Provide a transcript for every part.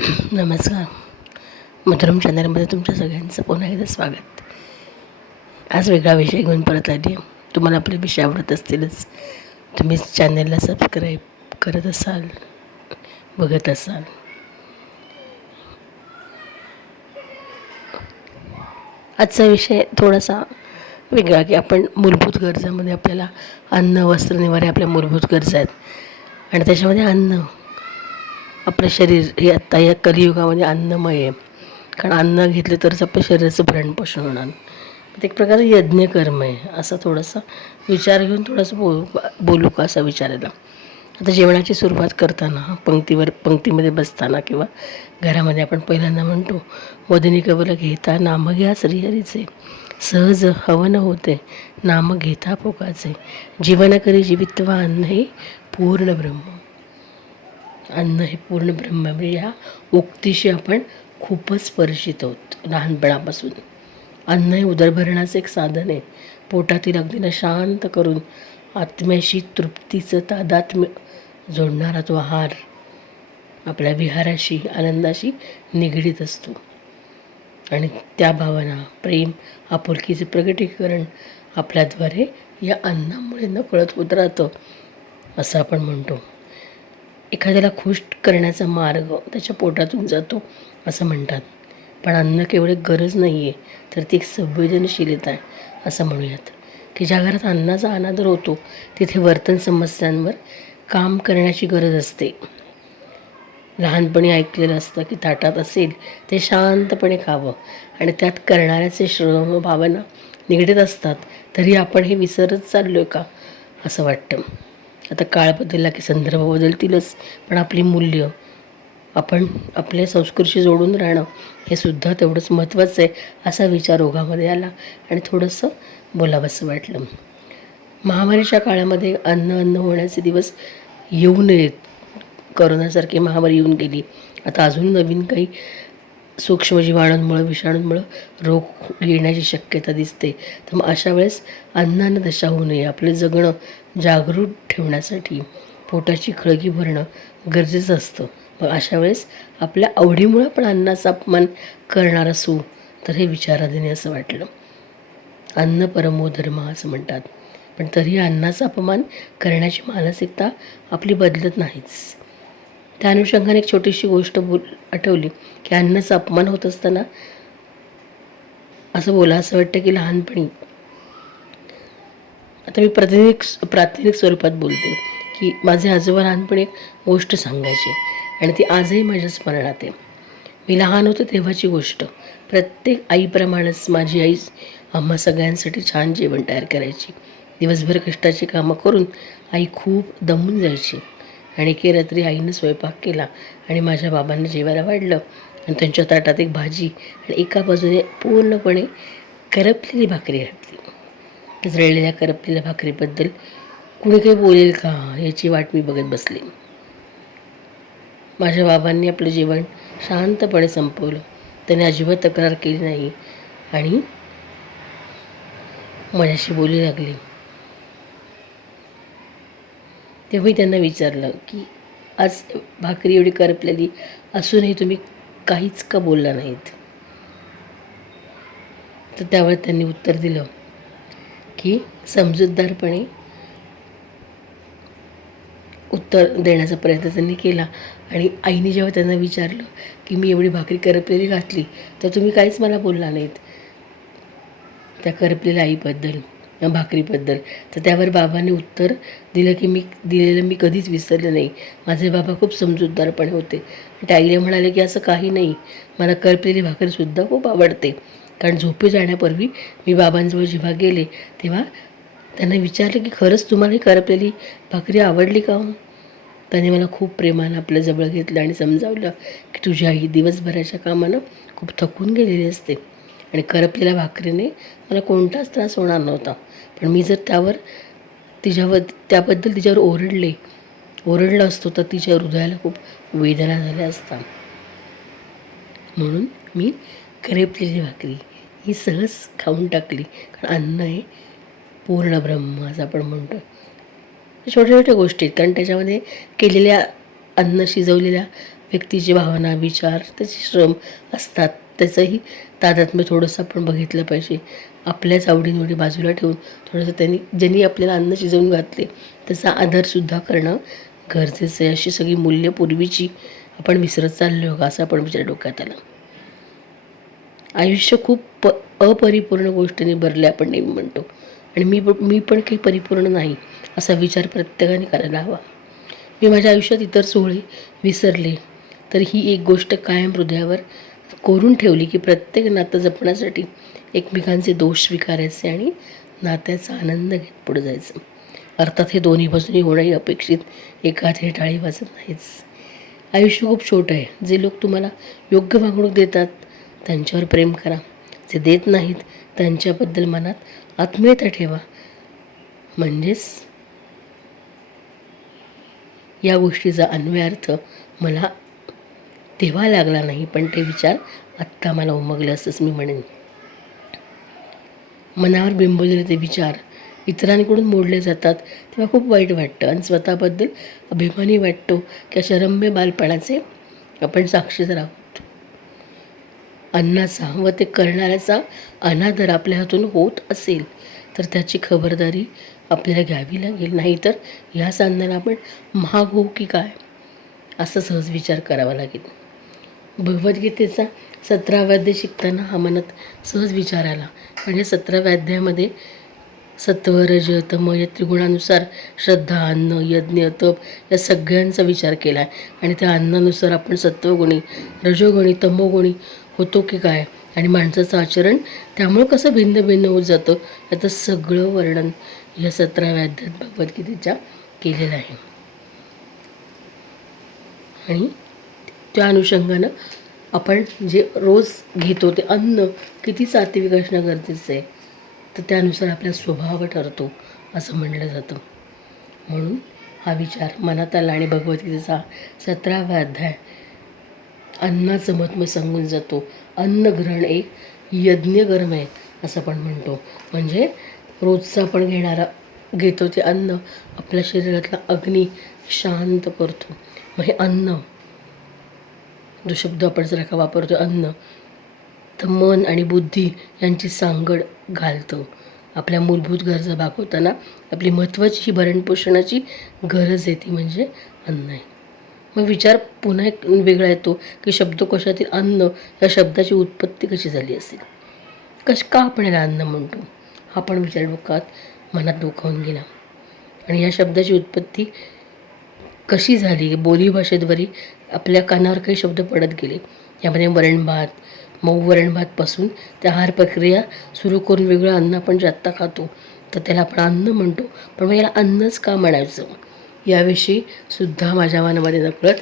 नमस्कार. मधुरम चॅनलमध्ये तुमच्या सगळ्यांचं पुन्हा एकदा स्वागत. आज वेगळा विषय घेऊन परत आली. तुम्हाला आपले विषय आवडत असतीलच, तुम्ही चॅनलला सबस्क्राईब करत असाल, बघत असाल. आजचा विषय थोडासा वेगळा, की आपण मूलभूत गरजामध्ये आपल्याला अन्न, वस्त्र, निवारे आपल्या मूलभूत गरजा आहेत आणि त्याच्यामध्ये अन्न, आपलं शरीर हे आत्ता या कलियुगामध्ये अन्नमय आहे. कारण अन्न घेतलं तरच आपल्या शरीराचं भरणपोषण होणार. ते एक प्रकारे यज्ञकर्म आहे. असा थोडासा विचार घेऊन थोडंसं बोलू का असा विचारायला. आता जेवणाची सुरुवात करताना पंक्तीमध्ये बसताना किंवा घरामध्ये आपण पहिल्यांदा म्हणतो, वदनी कवल घेता नाम घ्या श्रीहरीचे, सहज हवन होते नाम घेता पोकाचे, जीवन करी जीवित्वा अन्न हे पूर्ण ब्रह्म. अन्न हे पूर्ण ब्रह्म. म्हणजे ह्या उक्तीशी आपण खूपच परिचित आहोत लहानपणापासून. अन्न हे उदरभरणाचं एक साधन आहे. पोटातील अग्नीला शांत करून आत्म्याशी तृप्तीचं तादात्म्य जोडणारा तो आहार आपल्या विहाराशी, आनंदाशी निगडीत असतो. आणि त्या भावना, प्रेम, आपुलकीचे प्रगटीकरण आपल्याद्वारे या अन्नामुळे नकळत होत राहतं असं आपण म्हणतो. एखाद्याला खुश करण्याचा मार्ग त्याच्या पोटातून जातो असं म्हणतात. पण अन्न केवळ एक गरज नाही आहे, तर ती एक संवेदनशीलता आहे असं म्हणूयात. की ज्या घरात अन्नाचा अनादर होतो तिथे वर्तन समस्यांवर काम करण्याची गरज असते. लहानपणी ऐकलेलं असतं की ताटात असेल ते शांतपणे खावं, आणि त्यात करणाऱ्याचे श्रम भावना निगडीत असतात. तरी आपण हे विसरत चाललो आहे का असं वाटतं. आता काळ बदलला की संदर्भ बदलतीलच, पण आपली मूल्य, आपण आपल्या संस्कृतीशी जोडून राहणं हे सुद्धा तेवढंच महत्त्वाचं आहे असा विचार ओघामध्ये आला आणि थोडंसं बोलावंसं वाटलं. महामारीच्या काळामध्ये अन्न होण्याचे दिवस येऊ नयेत. करोनासारखी महामारी येऊन गेली. आता अजून नवीन काही सूक्ष्म जीवाणूंमुळं, विषाणूंमुळं रोग येण्याची शक्यता दिसते. तर मग अशा वेळेस अन्नानं दशा होऊ नये. आपलं जगणं जागरूक ठेवण्यासाठी पोटाची खळगी भरणं गरजेचं असतं. मग अशा वेळेस आपल्या आवडीमुळं पण अन्नाचा अपमान करणार असू तर हे विचाराधीन असं वाटलं. अन्न परमो धर्म असं म्हणतात, पण तरी अन्नाचा अपमान करण्याची मानसिकता आपली बदलत नाहीच. त्या अनुषंगाने एक छोटीशी गोष्ट आठवली की अन्नाचा अपमान होत असताना असं असं वाटतं की लहानपणी, आता मी प्रातिनिधिक स्वरूपात बोलते, की माझे आजोबा लहानपणी एक गोष्ट सांगायचे आणि ती आजही माझ्या स्मरणात आहे. मी लहान होतो तेव्हाची गोष्ट. प्रत्येक आईप्रमाणेच माझी आई आम्हा सगळ्यांसाठी छान जेवण तयार करायची. दिवसभर कष्टाची कामं करून आई खूप दमून जायची आणि एके रात्री आईनं स्वयंपाक केला आणि माझ्या बाबांना जेवायला वाढलं आणि त्यांच्या ताटात एक भाजी आणि एका बाजूने पूर्णपणे करपलेली भाकरी घातली. जळलेल्या करपलेल्या भाकरीबद्दल कुणी काही बोलेल का याची वाट मी बघत बसले. माझ्या बाबांनी आपलं जेवण शांतपणे संपवलं. त्याने अजिबात तक्रार केली नाही आणि माझ्याशी बोलू लागले. तेव्हाही त्यांना विचारलं की आज भाकरी एवढी करपलेली असूनही तुम्ही काहीच का बोलला नाहीत. तर त्यावर त्यांनी उत्तर दिलं की समजूतदारपणे उत्तर देण्याचा प्रयत्न त्यांनी केला. आणि आईने जेव्हा त्यांना विचारलं की मी एवढी भाकरी करपलेली घातली तर तुम्ही काहीच मला बोलला नाहीत त्या करपलेल्या आईबद्दल, या भाकरीबद्दल, तर त्यावर बाबांनी उत्तर दिलं की मी कधीच विसरलं नाही. माझे बाबा खूप समजूतदारपणे होते. त्या आईला म्हणाले की असं काही नाही, मला करपलेली भाकरीसुद्धा खूप आवडते. कारण झोपी जाण्यापूर्वी मी बाबांजवळ जेव्हा गेले तेव्हा त्यांना विचारलं की खरंच तुम्हाला ही करपलेली भाकरी आवडली का? त्याने मला खूप प्रेमानं आपल्या जवळ घेतलं आणि समजावलं की तुझी आई दिवसभराच्या कामानं खूप थकून गेलेली असते आणि करपलेल्या भाकरीने मला कोणताच त्रास होणार नव्हता. पण मी जर त्याबद्दल तिच्यावर ओरडलं असतो तर तिच्या हृदयाला खूप वेदना झाल्या असता. म्हणून मी करपलेली भाकरी ही सहज खाऊन टाकली. कारण अन्न हे पूर्ण ब्रह्म असं आपण म्हणतो. छोट्या छोट्या गोष्टी आहेत, कारण त्याच्यामध्ये केलेल्या शिजवलेल्या व्यक्तीची भावना, विचार, त्याचे श्रम असतात, त्याचंही तादात्म्य थोडंसं आपण बघितलं पाहिजे. आपल्याच आवडीनिवडी बाजूला ठेवून थोडंसं ज्यांनी आपल्याला अन्न शिजवून घातले त्याचा आदरसुद्धा करणं गरजेचं आहे. अशी सगळी मूल्य पूर्वीची आपण विसरत चाललो का, असं आपण विचार डोक्यात आला. आयुष्य खूप अपरिपूर्ण गोष्टींनी भरले आपण नेहमी म्हणतो, आणि मी पण काही परिपूर्ण नाही असा विचार प्रत्येकाने करायला हवा. मी माझ्या आयुष्यात इतर सोहळे विसरले, तर ही एक गोष्ट कायम हृदयावर कोरून ठेवली की प्रत्येक नातं जपण्यासाठी एकमेकांचे दोष स्वीकारायचे आणि नात्याचा आनंद घेत पुढे जायचं. अर्थात हे दोन्ही बाजूनी होणंही अपेक्षित, एकात हे टाळी वाजत नाहीच. आयुष्य खूप छोटं आहे. जे लोक तुम्हाला योग्य वागणूक देतात त्यांच्यावर प्रेम करा, जे देत नाहीत त्यांच्याबद्दल मनात आत्मीयता ठेवा. म्हणजेच या गोष्टीचा अन्वयार्थ मला तेव्हा लागला नाही, पण ते विचार आत्ता मला उमगले असंच मी म्हणेन. मनावर बिंबवलेले ते विचार इतरांकडून मोडले जातात तेव्हा खूप वाईट वाटतं आणि स्वतःबद्दल अभिमानी वाटतो की अशा रम्य बालपणाचे आपण साक्षीदार आहोत. अन्नाचा व ते करणाऱ्याचा अनादर आपल्या हातून होत असेल तर त्याची खबरदारी आपल्याला घ्यावी लागेल, नाहीतर ह्याच अन्नाला आपण महाग होऊ की काय असा सहज विचार करावा लागेल. भगवद्गीतेचा 17वा अध्याय शिकताना हा मनात सहज विचार आला, कारण या 17व्या अध्यायामध्ये सत्व, रज, तम या त्रिगुणानुसार श्रद्धा, अन्न, यज्ञ, तप या सगळ्यांचा विचार केला आहे. आणि त्या अन्नानुसार आपण सत्वगुणी, रजोगुणी, तमोगुणी होतो की काय, आणि माणसाचं आचरण त्यामुळं कसं भिन्न भिन्न होत जातं याचं सगळं वर्णन या 17व्या अध्यायात भगवद्गीतेच्या केलेलं आहे. आणि त्या अनुषंगानं आपण जे रोज घेतो ते अन्न किती सात्विक असणं गरजेचं आहे, तर त्यानुसार आपला स्वभाव ठरतो असं म्हटलं जातं. म्हणून हा विचार मनात आला आणि भगवद्गीतेचा 17वा अध्याय अन्नाचं महत्त्व सांगून जातो. अन्नग्रहण एक यज्ञकर्म आहे असं आपण म्हणतो. म्हणजे रोजचं आपण घेतो ते अन्न आपल्या शरीरातला अग्नी शांत करतो. मग हे अन्न जो शब्द आपण जर का वापरतो अन्न, तर मन आणि बुद्धी यांची सांगड घालतं. आपल्या मूलभूत गरजा भागवताना आपली महत्त्वाची ही भरणपोषणाची गरज आहे ती म्हणजे अन्न आहे. मग विचार पुन्हा एक वेगळा येतो की शब्दकोशातील अन्न या शब्दाची उत्पत्ती कशी झाली असेल, का आपण याला अन्न म्हणतो, हा पण विचार डोक्यात मनात डोकावून गेला. आणि या शब्दाची उत्पत्ती कशी झाली, बोलीभाषेद्वारे आपल्या कानावर काही शब्द पडत गेले. यामध्ये वरणभात, मऊ वरणभातपासून त्या आहार प्रक्रिया सुरू करून वेगळं अन्न आपण जे आत्ता खातो तर त्याला आपण अन्न म्हणतो. पण मग याला अन्नच का म्हणायचं याविषयी सुद्धा माझ्या मनामध्ये नकळत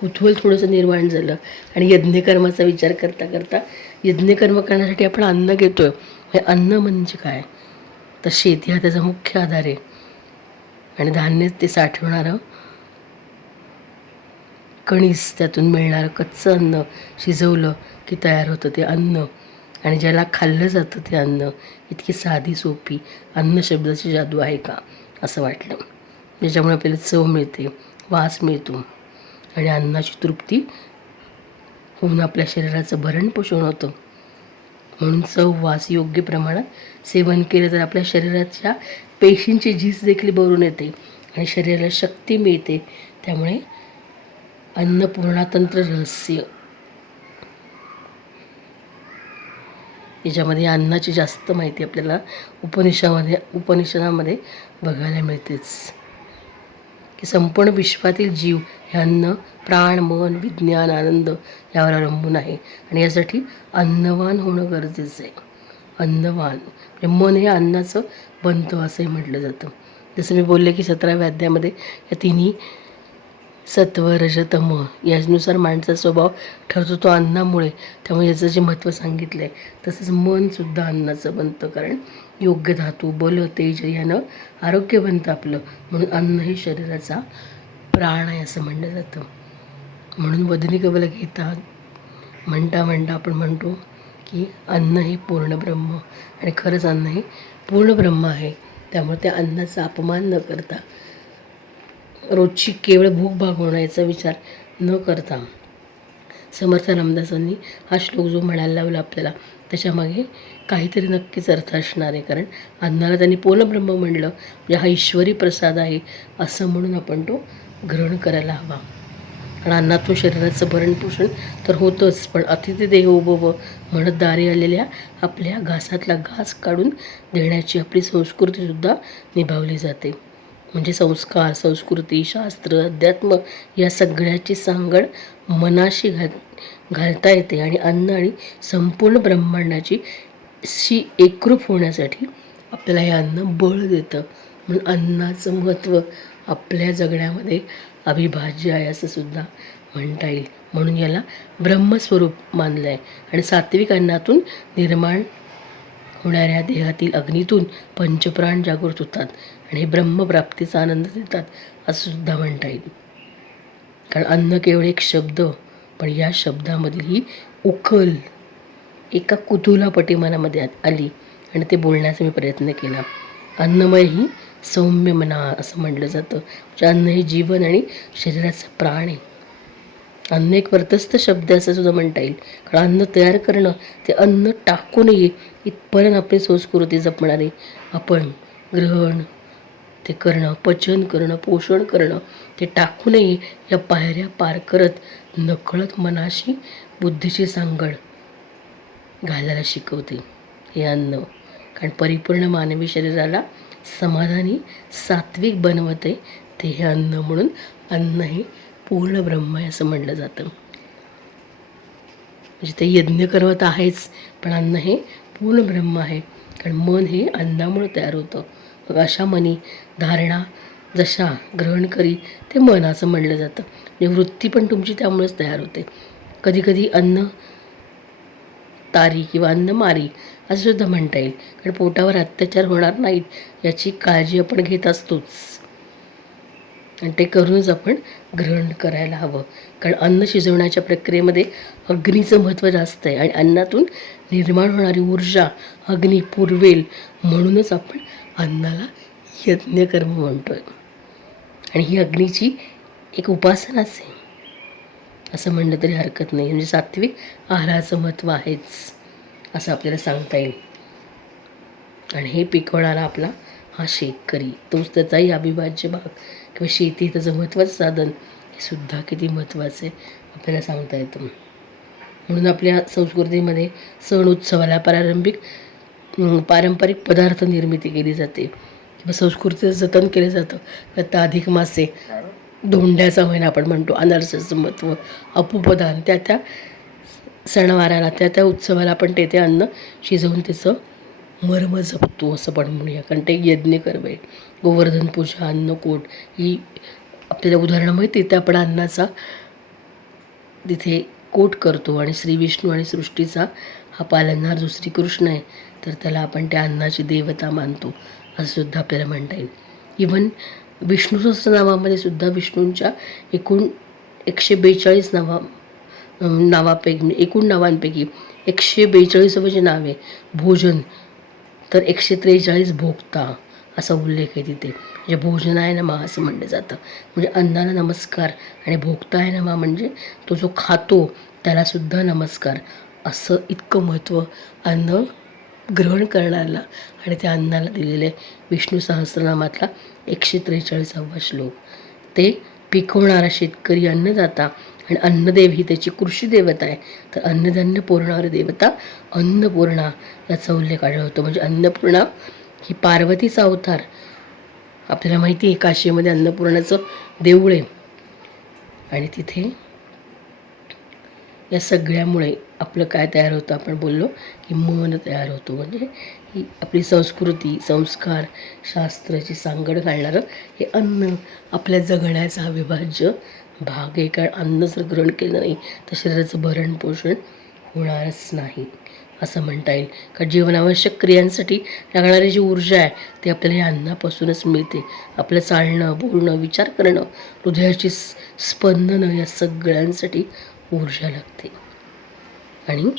कुतूहल थोडंसं निर्माण झालं. आणि यज्ञकर्माचा विचार करता करता यज्ञकर्म करण्यासाठी आपण अन्न घेतो आहे, हे अन्न म्हणजे काय, तर शेती हा त्याचा मुख्य आधार आहे. आणि धान्य ते साठवणारं कणीस, त्यातून मिळणारं कच्चं अन्न शिजवलं की तयार होतं ते अन्न. आणि ज्याला खाल्लं जातं ते अन्न. इतकी साधी सोपी अन्न शब्दाची जादू आहे का असं वाटलं. ज्याच्यामुळे आपल्याला चव मिळते, वास मिळतो आणि अन्नाची तृप्ती होऊन आपल्या शरीराचं भरणपोषण होतं. म्हणून चव, वास योग्य प्रमाणात सेवन केलं तर आपल्या शरीराच्या पेशींची झीज देखील भरून येते आणि शरीराला शक्ती मिळते. त्यामुळे अन्नपूर्णातंत्र रहस्य याच्यामध्ये अन्नाची जास्त माहिती आपल्याला उपनिषदामध्ये बघायला मिळतेच की संपूर्ण विश्वातील जीव हे अन्न, प्राण, मन, विज्ञान, आनंद यावर अवलंबून आहे. आणि यासाठी अन्नवान होणं गरजेचं आहे. अन्नवान म्हणजे मन हे अन्नाचं बनतं असंही म्हटलं जातं. जसं मी बोलले की 17व्या अध्यायामध्ये या तिन्ही सत्व, रज, तम यानुसार माणसाचा स्वभाव ठरतो तो अन्नामुळे. त्यामुळे याचं जे महत्त्व सांगितलं आहे तसंच मनसुद्धा अन्नाचं बनतं, कारण योग्य धातू, बल, तेज यानं आरोग्य बनतं आपलं. म्हणून अन्न हे शरीराचा प्राण आहे असं म्हणलं जातं. म्हणून वदनी कवल गीता म्हणता आपण म्हणतो की अन्न हे पूर्ण ब्रह्म, आणि खरंच अन्न हे पूर्ण ब्रह्म आहे. त्यामुळे त्या अन्नाचा अपमान न करता, रोजची केवळ भूक भागवण्याचा विचार न करता समर्थ रामदासांनी हा श्लोक जो म्हणायला लावला आपल्याला, त्याच्यामागे काहीतरी नक्कीच अर्थ असणार आहे. कारण अन्नाला त्यांनी पूर्णब्रह्म म्हणलं, म्हणजे हा ईश्वरी प्रसाद आहे असं म्हणून आपण तो ग्रहण करायला हवा. कारण अन्नातून शरीराचं भरणपोषण तर होतंच, पण अतिथी देवो भव म्हणत दारी आलेल्या आपल्या घासातला घास काढून देण्याची आपली संस्कृतीसुद्धा निभावली जाते. म्हणजे संस्कार, संस्कृती, शास्त्र, अध्यात्म या सगळ्याची सांगड मनाशी घालता येते आणि अन्न आणि संपूर्ण ब्रह्मांडाची एकरूप होण्यासाठी आपल्याला हे अन्न बळ देतं. म्हणून अन्नाचं महत्त्व आपल्या जगण्यामध्ये अविभाज्य आहे असं सुद्धा म्हणता येईल. म्हणून याला ब्रह्मस्वरूप मानलं आहे. आणि सात्विक अन्नातून निर्माण होणाऱ्या देहातील अग्नीतून पंचप्राण जागृत होतात आणि हे ब्रह्मप्राप्तीचा आनंद देतात असं सुद्धा म्हणता येईल. कारण अन्न केवळ एक शब्द, पण या शब्दामधील ही उकल एका कुतूहलापोटी मनामध्ये आली आणि ते बोलण्याचा मी प्रयत्न केला. अन्नमय ही सौम्य मना असं म्हटलं जातं. म्हणजे अन्न हे जीवन आणि शरीराचा प्राण आहे. अन्न एक वर्तस्थ शब्द असं सुद्धा म्हणता येईल. कारण अन्न तयार करणं ते अन्न टाकू नये इथपर्यंत आपली संस्कृती जपणारे आपण ग्रहण ते करणं, पचन करणं, पोषण करणं, ते टाकू नये या पायऱ्या पार करत नकळत मनाशी बुद्धीची सांगड घालायला शिकवते हे अन्न. कारण परिपूर्ण मानवी शरीराला समाधानी सात्विक बनवते ते हे अन्न. म्हणून अन्न हे पूर्ण ब्रह्म आहे असं म्हटलं जातं. म्हणजे ते यज्ञकर्म तर आहेच, पण अन्न हे पूर्ण ब्रह्म आहे. कारण मन हे अन्नामुळे तयार होतं. मग अशा मनी धारणा जशा ग्रहण करी ते मन असं म्हणलं जातं. म्हणजे वृत्ती पण तुमची त्यामुळेच तयार होते. कधीकधी अन्न तारी किंवा अन्न मारी असं सुद्धा म्हणता येईल. कारण पोटावर अत्याचार होणार नाहीत याची काळजी आपण घेत असतोच, आणि ते करूनच आपण ग्रहण करायला हवं. कारण अन्न शिजवण्याच्या प्रक्रियेमध्ये अग्नीचं महत्त्व जास्त आहे आणि अन्नातून निर्माण होणारी ऊर्जा अग्नी पुरवेल म्हणूनच आपण अन्नाला यज्ञकर्म म्हणतो आहे. आणि ही अग्नीची एक उपासनाच आहे असं म्हणलं तरी हरकत नाही. म्हणजे सात्विक आहाराचं महत्त्व आहेच असं आपल्याला सांगता येईल. आणि हे पिकवणारा आपला हा शेतकरी, तोच त्याचाही अविभाज्य भाग किंवा शेती त्याचं महत्त्वाचं साधन हे सुद्धा किती महत्त्वाचं आहे आपल्याला सांगता येतं. म्हणून आपल्या संस्कृतीमध्ये सण उत्सवाला पारंपरिक पदार्थ निर्मिती केली जाते किंवा संस्कृतीचं जतन केलं जातं. आता अधिक मासे धोंड्याचा महिना आपण म्हणतो, अनारसाचं महत्त्व, अपुपदान, त्या सणवाराला त्या उत्सवाला आपण ते अन्न शिजवून त्याचं मर्म जपतो असं पण म्हणूया. कारण ते यज्ञकर्म आहे. गोवर्धन पूजा, अन्नकूट ही आपल्याला उदाहरणं माहिती. तिथे आपण अन्नाचा तिथे कोट करतो आणि श्री विष्णू आणि सृष्टीचा हा पालनहार जो श्रीकृष्ण आहे, तर त्याला आपण त्या अन्नाची देवता मानतो असं सुद्धा आपल्याला म्हणता येईल. इवन विष्णू सहस्रनामामध्ये सुद्धा विष्णूंच्या एकूण 142 नावापैकी एकूण नावांपैकी 142 जे नाव आहे भोजन, तर 143 भोक्ता असा उल्लेख आहे तिथे. म्हणजे भोजनाय नमः असं म्हणलं जातं. म्हणजे अन्नाला नमस्कार आणि भोक्ताय नमः म्हणजे तो जो खातो त्यालासुद्धा नमस्कार. असं इतकं महत्त्व अन्न ग्रहण करणाऱ्याला आणि त्या अन्नाला दिलेले विष्णू सहस्रनामातला 143वा श्लोक. ते पिकवणारा शेतकरी अन्नदाता आणि अन्नदेव ही त्याची कृषी देवता आहे. तर अन्नधान्य पुरवणारी देवता अन्नपूर्णा याचा उल्लेख आढळतो. म्हणजे अन्नपूर्णा ही पार्वतीचा अवतार. आपल्याला माहिती आहे काशीमध्ये अन्नपूर्णाचं देऊळ आहे आणि तिथे या सगळ्यामुळे आपलं काय तयार होतं, आपण बोललो की मन तयार होतो. म्हणजे ही आपली संस्कृती, संस्कार, शास्त्राची सांगड घालणारं हे अन्न आपल्या जगण्याचा अविभाज्य भाग आहे. कारण अन्न जर ग्रहण केलं नाही तर शरीराचं भरण पोषण होणारच नाही असं म्हणता येईल. कारण जीवनावश्यक क्रियांसाठी लागणारी जी ऊर्जा आहे ती आपल्याला या अन्नापासूनच मिळते. आपलं चालणं, बोलणं, विचार करणं, हृदयाची स्पंदनं या सगळ्यांसाठी ऊर्जा लागते. आणि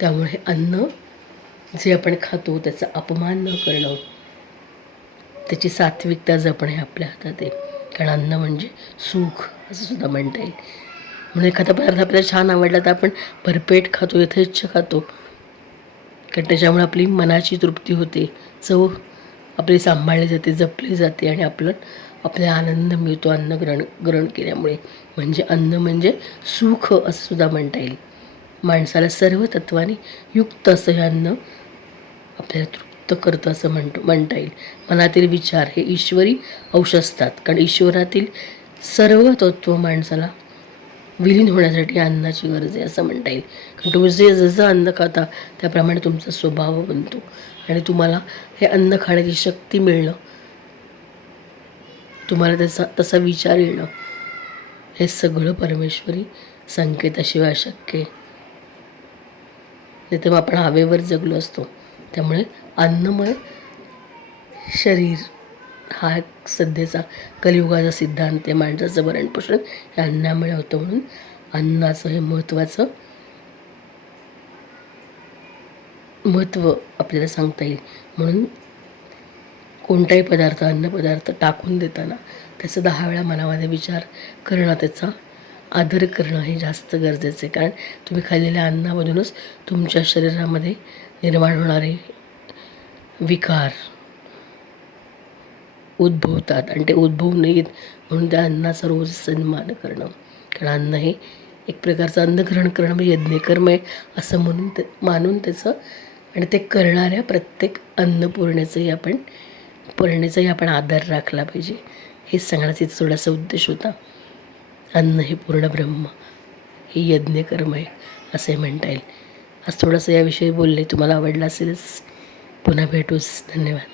त्यामुळे हे अन्न जे आपण खातो त्याचा अपमान न करणं, त्याची सात्विकता जपणे आपल्या हातात आहे. कारण अन्न म्हणजे सुख असं सुद्धा म्हणता येईल. म्हणून एखादा पदार्थ आपल्याला छान आवडला तर आपण भरपेट खातो, यथेच्छ खातो, कारण त्याच्यामुळे आपली मनाची तृप्ती होते, चव आपली सांभाळली जाते, जपली जाते आणि आपल्याला आनंद मिळतो अन्न ग्रहण केल्यामुळे. म्हणजे अन्न म्हणजे सुख असं सुद्धा म्हणता येईल. माणसाला सर्व तत्वाने युक्त असं हे अन्न आपल्याला तृप्त करतं असं म्हणता येईल. मनातील विचार हे ईश्वरी अंश असतात, कारण ईश्वरातील सर्व तत्व माणसाला विलीन होण्यासाठी अन्नाची गरज आहे असं म्हणता येईल. कारण तुम्ही जसं अन्न खाता त्याप्रमाणे तुमचा स्वभाव बनतो आणि तुम्हाला हे अन्न खाण्याची शक्ती मिळणं, तुम्हाला तसा विचार येणं, हे सगळं परमेश्वरी संकेताशिवाय अशक्य आहे. नाही तर आपण हवेवर जगलो असतो. त्यामुळे अन्नमय शरीर हा सध्याचा कलियुगाचा सिद्धांत आहे. माणसाचं भरणपोषण हे अन्नामुळे होतं, म्हणून अन्नाचं हे महत्त्व आपल्याला सांगता येईल. म्हणून कोणताही अन्नपदार्थ टाकून देताना त्याचा 10 वेळा मनामध्ये विचार करणं, त्याचा आदर करणं हे जास्त गरजेचं आहे. कारण तुम्ही खाल्लेल्या अन्नामधूनच तुमच्या शरीरामध्ये निर्माण होणारे विकार उद्भवतात आणि ते उद्भवू नयेत म्हणून त्या अन्नाचा रोज सन्मान करणं. कारण अन्न हे एक प्रकारचं अन्नग्रहण करणं म्हणजे यज्ञकर्म आहे असं मानून त्याचं आणि ते करणाऱ्या प्रत्येक अन्नपूर्णेचाही आपण आदर राखला पाहिजे. हेच सांगण्याचा इथं थोडासा उद्देश होता. अन्न हे पूर्ण ब्रह्म, हे यज्ञकर्म आहे असंही म्हणता येईल. आज थोडंसं याविषयी बोलले, तुम्हाला आवडलं असेलच. पुन्हा भेटूच. धन्यवाद.